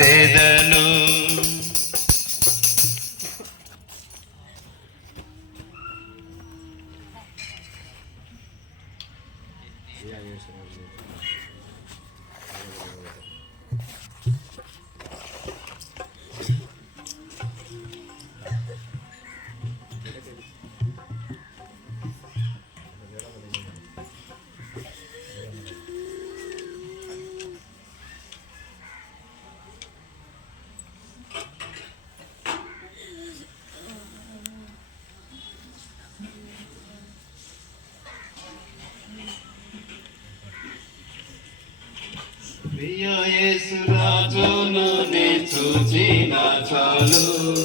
ಸೇದನು యేసురాజును నే చూచిన చాలు.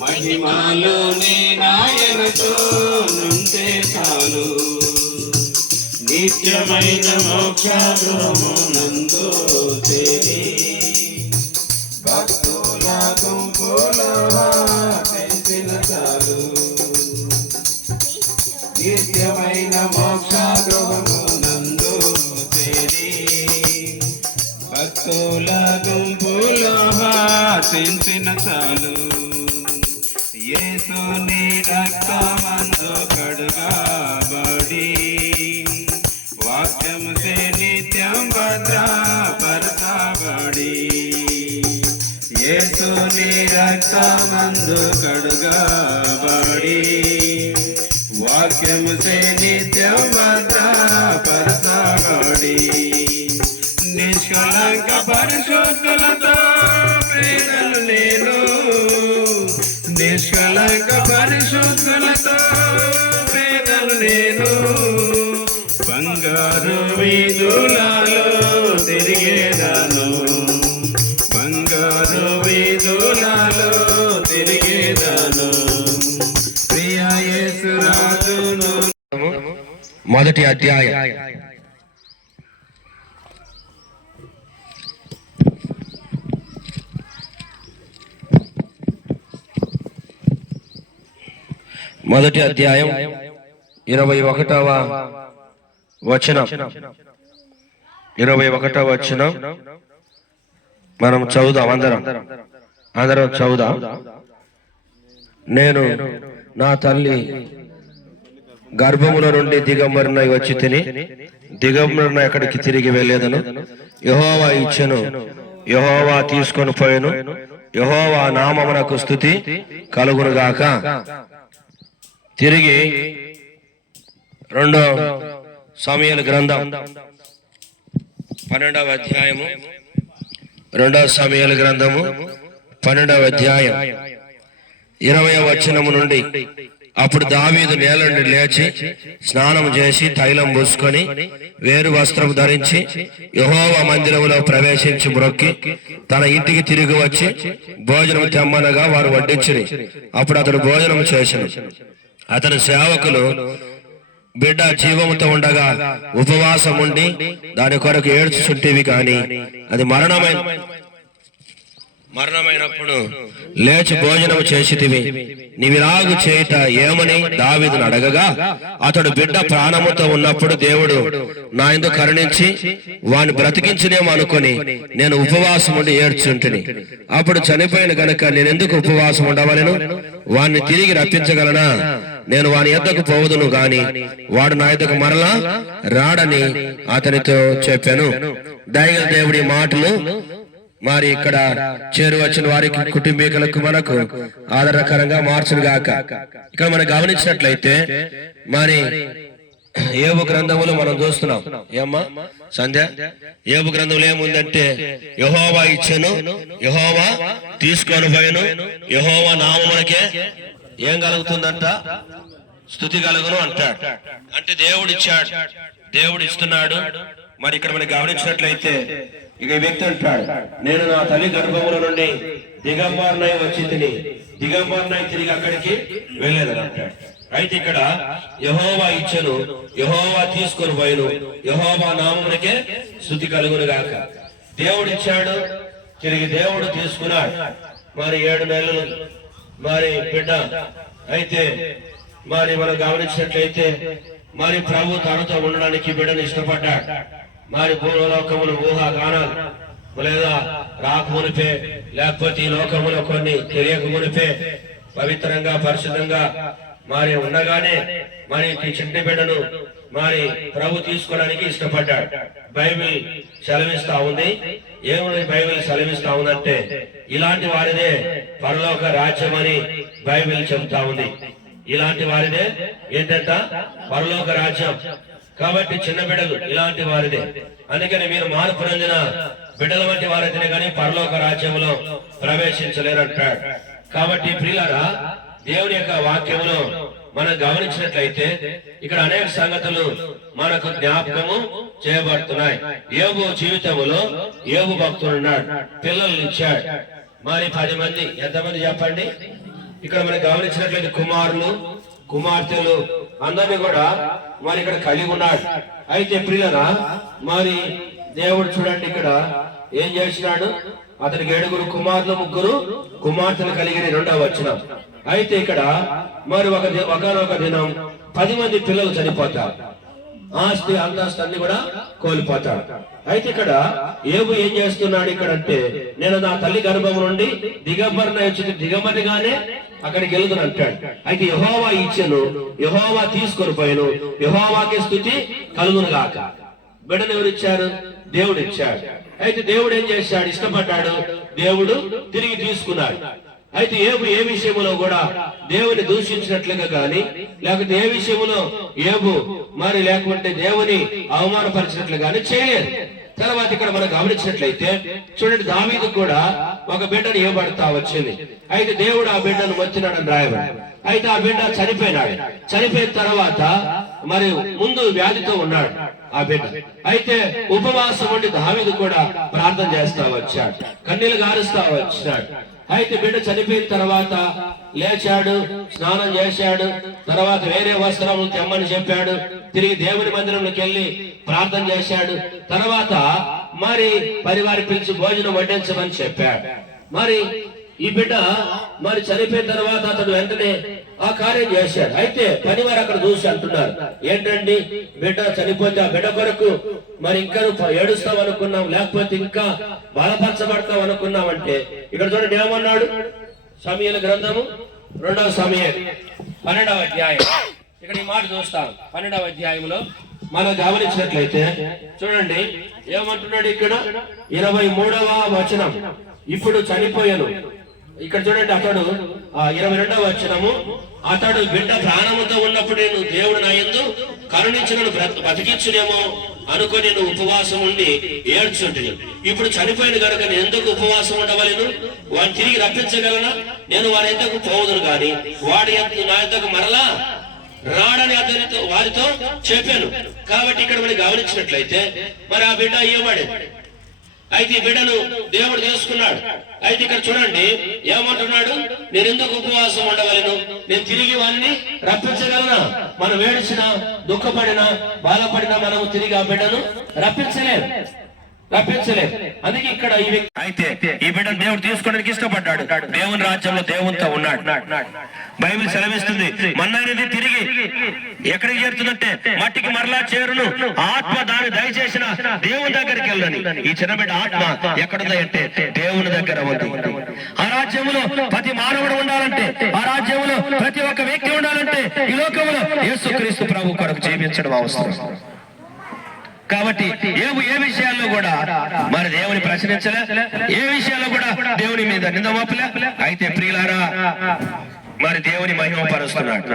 మహిమాలో నీ నాయనతో నుంటే చాలు. నిత్యమైన మోక్షము నందు తేరి భక్తుల గుంపులో హాసించిన చాలు. యేసుని రక్తమందు కడుగాబడి. వాక్యము సే నిత్యం భద్రపరచబడి. యేసుని రక్తమందు కడుగాబడి. వాక్యము సే నిత్యం భద్రపరచబడి. నిష్కళంక పరిశుద్ధులతో వీధులలో తిరిగేదాను. బంగారు వీధులలో తిరిగేదాను. ప్రియ మొదటి అధ్యాయం. మొదటి అధ్యాయం ఇరవై ఒకటవ వచనం. ఇరవై ఒకటో వచనం. మనం చదువుదాం అందరం. అందరం చదువుదాం. నేను నా తల్లి గర్భముల నుండి దిగంబరిన వచ్చి తిని దిగంబరిన ఎక్కడికి తిరిగి వెళ్ళేదను? యహోవా ఇచ్చను. యహోవా తీసుకొని పోయాను. యహోవా నామమునకు స్థుతి కలుగునుగాక. తిరిగి రెండో సమయాల గ్రంథం. పన్నెండవ అధ్యాయము. రెండవ సమయాల గ్రంథము. పన్నెండవ అధ్యాయం. ఇరవై వచనము నుండి అప్పుడు దావీదు నేల నుండి లేచి స్నానం చేసి తైలం పూసుకొని వేరు వస్త్రం ధరించి యహోవ మందిరములో ప్రవేశించి మ్రొక్కి తన ఇంటికి తిరిగి వచ్చి భోజనం తెమ్మనగా వారు వడ్డించిరి. అప్పుడు అతడు భోజనం చేసిన. అతని సేవకులు బిడ్డ జీవముతో ఉండగా ఉపవాసం ఉండి దాని కొరకు ఏడ్చుచుంటివి కానీ అది మరణమైన మరణమైనప్పుడు లేచి భోజనం చేసితివి. నీవిలాగు చేయుట ఏమని దావిదును అడగగా అతడు బిడ్డ ప్రాణముతో ఉన్నప్పుడు దేవుడు నా ఎందుకు కరుణించి వాని బ్రతికించునేమో అనుకొని నేను ఉపవాసం ఉండి ఏడ్చుంటిని. అప్పుడు చనిపోయిన గనుక నేనెందుకు ఉపవాసం ఉండవలను వాణ్ణి తిరిగి రప్పించగలనా? నేను వాని ఎద్దకు పోవదును గాని వాడు నా ఎద్దకు మరలా రాడని అతనితో చెప్పాను. దయగల దేవుడి మాటలు మరి ఇక్కడ చేరువచ్చిన వారికి కుటుంబీకులకు మనకు ఆదరకరంగా మార్చును గాక. ఇక్కడ మనం గమనించినట్లయితే మరి ఏబు గ్రంథములు మనం చూస్తున్నాం. ఏమ్మా? సంధ్య? ఏబు గ్రంథంలో ఏముందంటే యహోవా ఇచ్చెను యహోవా తీసుకొని పోయాను యహోవా నామమునకే ఏం కలుగుతుందంట? స్థుతి కలుగును అంటాడు. అంటే దేవుడు ఇచ్చాడు దేవుడు ఇస్తున్నాడు మరి ఇక్కడ మనం గమనించినట్లయితే ఇక వ్యక్తి అంటాడు నేను నా తల్లి గర్భముల నుండి దిగంబర్నై వచ్చి తిని దిగంబర్నై తిరిగి అక్కడికి వెళ్ళేదని అంటాడు. అయితే ఇక్కడ యహోవా ఇచ్చను యహోవా తీసుకొని పోయిను యహోవా నామమునికే శుద్ధి కలుగును గాక. దేవుడు ఇచ్చాడు తిరిగి దేవుడు తీసుకున్నాడు. మరి ఏడు నెలలు మరి బిడ్డ అయితే మరి మనం గమనించినట్లయితే మరి ప్రభు తనతో ఉండడానికి బిడ్డను ఇష్టపడ్డాడు. మరి భూలోకములు ఊహాగానాలు లేదా లేదా రాకమునిపే లేకపోతే ఈ లోకములో కొన్ని తెలియక మునిపే పవిత్రంగా పరిశుద్ధంగా మరి ఉండగానే మరి ఈ బిడ్డను మరి ప్రభు తీసుకోవడానికి ఇష్టపడ్డాడు. బైబిల్ సెలవిస్తా ఉంది. ఏమని బైబిల్ సెలవిస్తా ఉందంటే ఇలాంటి వారిదే పరలోక రాజ్యం అని బైబిల్ చెబుతా ఉంది. ఇలాంటి వారిదే ఏంటంట? పరలోక రాజ్యం. కాబట్టి చిన్న బిడ్డలు ఇలాంటి వారిదే. అందుకని మీరు మార్పు నందిన బిడ్డల వంటి వారైతేనే కానీ పరలోక రాజ్యంలో ప్రవేశించలేరంటాడు కాబట్టి ప్రియులారా దేవుని యొక్క వాక్యములో మనం గమనించినట్లయితే ఇక్కడ అనేక సంగతులు మనకు జ్ఞాపకము చేయబడుతున్నాయి. ఏబు జీవితంలో ఏబు భక్తులు ఉన్నాడు పిల్లల్ని ఇచ్చాడు. మరి పది మంది ఎంతమంది చెప్పండి? ఇక్కడ మనం గమనించినట్లయితే కుమారులు కుమార్తెలు అందరినీ కూడా మరి ఇక్కడ కలిగి ఉన్నాడు. అయితే ప్రియులరా మరి దేవుడు చూడండి ఇక్కడ ఏం చేసినాడు అతనికి ఏడుగురు కుమారులు ముగ్గురు కుమార్తెలు కలిగిన రెండవ వచ్చిన అయితే ఇక్కడ మరి ఒక ఒకనొక దినం పది మంది పిల్లలు చనిపోతారు. ఆస్తి అంతస్తు అన్ని కూడా కోల్పోతాడు అయితే ఇక్కడ ఏబు ఏం చేస్తున్నాడు ఇక్కడ అంటే నేను నా తల్లి గర్భం నుండి దిగంబరన వచ్చింది దిగంబరిగానే అక్కడికి వెళ్తున్నా అంటాడు. అయితే యహోవా ఇచ్చను యహోవా తీసుకొని పోయాను యహోవాకి స్థుతి కలుగును గాక. బిడ్డను ఎవరు ఇచ్చారు దేవుడు ఇచ్చాడు అయితే దేవుడు ఏం చేశాడు? ఇష్టపడ్డాడు. దేవుడు తిరిగి తీసుకున్నాడు. అయితే ఏబు ఏ విషయంలో కూడా దేవుని దూషించినట్లుగా గాని లేకపోతే ఏ విషయంలో ఏబు మరి లేకుంటే దేవుని అవమానపరిచినట్లు గాని చేయలేదు. తర్వాత ఇక్కడ మనం గమనించినట్లయితే చూడండి దావీదు కూడా ఒక బిడ్డను ఇవ్వబడతా వచ్చింది. అయితే దేవుడు ఆ బిడ్డను వచ్చినాడని రాయబడి అయితే ఆ బిడ్డ చనిపోయినాడు. చనిపోయిన తర్వాత మరి ముందు వ్యాధితో ఉన్నాడు ఆ బిడ్డ. అయితే ఉపవాసం ఉండి దావిదు కూడా ప్రార్థన చేస్తా వచ్చాడు. కన్నీలు గారుస్తా వచ్చాడు. అయితే బిడ్డ చనిపోయిన తర్వాత లేచాడు స్నానం చేశాడు తర్వాత వేరే వస్త్రములు తెమ్మని చెప్పాడు తిరిగి దేవుని మందిరంలోకి వెళ్ళి ప్రార్థన చేశాడు. తర్వాత మరి పరివారి పిలిచి భోజనం వడ్డించమని చెప్పాడు. మరి ఈ బిడ్డ మరి చనిపోయిన తర్వాత అతడు వెంటనే ఆ కార్యం చేశారు. అయితే పని వారు అక్కడ చూసి అంటున్నారు. ఏంటండి? బిడ్డ చనిపోతే ఆ బిడ్డ కొరకు మరి ఇంకా ఏడుస్తాం అనుకున్నాం లేకపోతే ఇంకా బలపరచబడతాం అనుకున్నాం అంటే ఇక్కడ చూడండి ఏమన్నాడు సమయాల గ్రంథము రెండవ సమయం పన్నెండవ అధ్యాయం. ఇక్కడ ఈ మాట చూస్తాం. పన్నెండవ అధ్యాయంలో మనం గమనించినట్లయితే చూడండి ఏమంటున్నాడు ఇక్కడ? ఇరవై మూడవ వచనం. ఇప్పుడు చనిపోయాను. ఇక్కడ చూడండి అతడు ఆ ఇరవై రెండవ వచ్చినము అతడు బిడ్డ ప్రాణముతో ఉన్నప్పుడు నేను దేవుడు నా ఎందు కరుణించిన బతికించునేమో అనుకుని నేను ఉపవాసం ఉండి ఏడ్చుంటుని. ఇప్పుడు చనిపోయిన గనుక నేను ఎందుకు ఉపవాసం ఉండవలను? వాడిని తిరిగి రప్పించగలనా? నేను వారి ఎందుకు పోదును గాని వాడి నా ఎందుకు మరలా రాడని అతనితో వారితో చెప్పాను. కాబట్టి ఇక్కడ మనం గమనించినట్లయితే మరి ఆ బిడ్డ ఏమాడేది అయితే ఈ బిడ్డను దేవుడు చేసుకున్నాడు. అయితే ఇక్కడ చూడండి ఏమంటున్నాడు? నేను ఎందుకు ఉపవాసం ఉండగలను నేను తిరిగి వారిని రప్పించగలనా? మనం ఏడిచినా దుఃఖపడినా బాధపడినా మనము తిరిగి ఆ బిడ్డను రప్పించలేదు ఇక్కడ ఈ వ్యక్తి అయితే ఈ బిడ్డను దేవుడు తీసుకోవడానికి ఇష్టపడ్డాడు. దేవుని రాజ్యంలో దేవునితో ఉన్నాడు. బైబిల్ సెలవిస్తుంది. మన్నైనది తిరిగి ఎక్కడికి చేరుతుందంటే మట్టికి మరలా చేరును. ఆత్మ దాన్ని దయచేసిన దేవుని దగ్గరికి వెళ్ళని ఈ చిన్న బిడ్డ ఆత్మ ఎక్కడుంది అంటే దేవుని దగ్గర ఉంది. ఆ రాజ్యములో ప్రతి మానవుడు ఉండాలంటే ఆ రాజ్యములో ప్రతి ఒక్క వ్యక్తి ఉండాలంటే ఈ లోకంలో యేసుక్రీస్తు ప్రభు కొరకు జీవించడం అవసరం. కాబట్టి ఏ ఏ విషయాల్లో కూడా మరి దేవుని ప్రశ్నించలే ఏ విషయాల్లో కూడా దేవుని మీద నింద మోపలే. అయితే ప్రియులారా మరి దేవుని మహిమ పరుస్తున్నాడు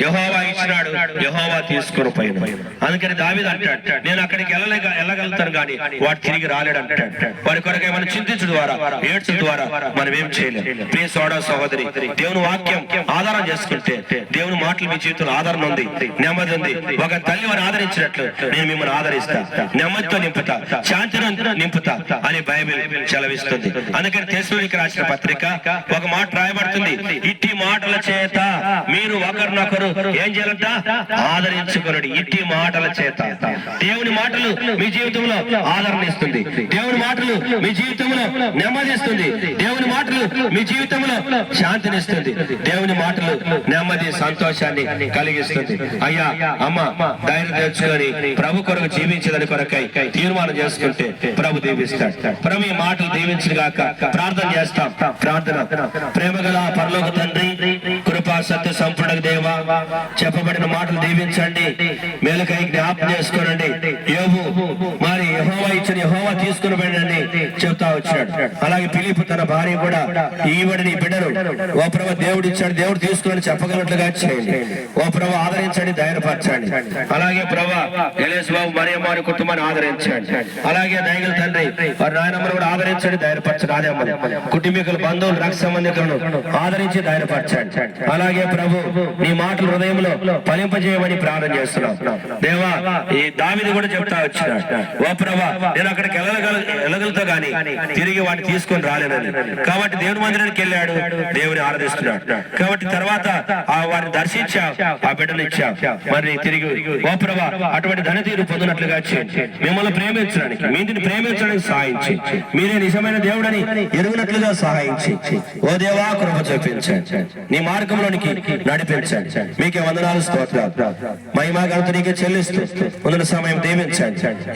యహోవా ఇచ్చినాడు. యహోవా తీసుకుని పోయిన అందుకని దావిద అంటాడు నేను అక్కడికి వెళ్ళలేక వెళ్ళగలుగుతాను కానీ వాడు తిరిగి రాలేడు అంటాడు. వారి కొరకు ఏమైనా చింతించు ద్వారా ఏడ్చు ద్వారా మనం ఏం చేయలేదు ప్రియ సోడా సహోదరి దేవుని వాక్యం ఆధారం చేసుకుంటే దేవుని మాటలు మీ జీవితంలో ఆధారం ఉంది నెమ్మది ఉంది. ఒక తల్లి వారిని ఆదరించినట్లు నేను మిమ్మల్ని ఆదరిస్తా నెమ్మదితో నింపుతా శాంతిని నింపుతా అని బైబిల్ చెలవిస్తుంది అందుకని తెలుసులోకి రాసిన పత్రిక ఒక మాట రాయబడుతుంది ఇట్టి మాటల చేత మీరు ఒకరినొకరు వారు ఏం చేయాలంట? ఆదరించుకున్నాడు. ఇట్టి మాటల చేత. దేవుని మాటలు మీ జీవితంలో ఆదరణ ఇస్తుంది దేవుని మాటలు మీ జీవితంలో నెమ్మదిస్తుంది. దేవుని మాటలు మీ జీవితంలో శాంతినిస్తుంది. దేవుని మాటలు నెమ్మది సంతోషాన్ని కలిగిస్తుంది. అయ్యా అమ్మ ధైర్యం తెచ్చుకొని ప్రభు కొరకు జీవించదని కొరకై తీర్మానం చేసుకుంటే ప్రభు దీవిస్తాడు. ప్రభు ఈ మాటలు దీవించిన గాక ప్రార్థన చేస్తాం. ప్రార్థన. ప్రేమ గల పరలోక తండ్రి కృపా సత్య సంపూర్ణ దేవ చెప్పబడిన మాటలు దీవించండి. మేలుకై జ్ఞాపం చేసుకోనండి. యోబు మరి యహోవా ఇచ్చిన యహోవా తీసుకుని వెళ్ళండి చెప్తా వచ్చాడు. అలాగే పిలిపు తన భార్య కూడా ఈవిడని బిడ్డను ఓ ప్రభ దేవుడు ఇచ్చాడు దేవుడు తీసుకుని చెప్పగలట్లుగా చేయండి. ఓ ప్రభ ఆదరించండి ధైర్యపరచండి. అలాగే ప్రభ గణేష్ బాబు మరియమ్మ వారి కుటుంబాన్ని ఆదరించండి. అలాగే దయగల తండ్రి వారి నాయనమ్మను కూడా ఆదరించండి ధైర్యపరచండి ఆదమ్మని కుటుంబీకులు బంధువులు రక్ష సంబంధికులను ఆదరించి ధైర్యపరచండి. అలాగే ప్రభు నీ మాటలు హృదయంలో ఫలింపజేయమని ప్రార్థన చేస్తున్నాం. దేవా ఈ దావిది కూడా చెప్తా వచ్చిన ఓ ప్రభా నేను అక్కడికి వెళ్ళగల వెళ్ళగలుగుతా గాని తిరిగి వాటిని తీసుకొని రాలేనని. కాబట్టి దేవుని మందిరానికి వెళ్ళాడు. దేవుని ఆరాధిస్తున్నాడు. కాబట్టి తర్వాత ఆ వారిని దర్శించా ఆ బిడ్డలు ఇచ్చా. మరి తిరిగి ఓ ప్రభా అటువంటి ధనతీరు పొందినట్లుగా మిమ్మల్ని ప్రేమించడానికి మీ ఇంటిని ప్రేమించడానికి సహాయించి మీరే నిజమైన దేవుడని ఎరుగునట్లుగా సహాయించి ఓ దేవా కృప చూపించండి. నీ మార్గంలోనికి నడిపించండి. మీకే వందనాలు స్తోత్రాలు. మహిమా గణత నీకే చెల్లిస్తూ వందన సమయం దీవించండి.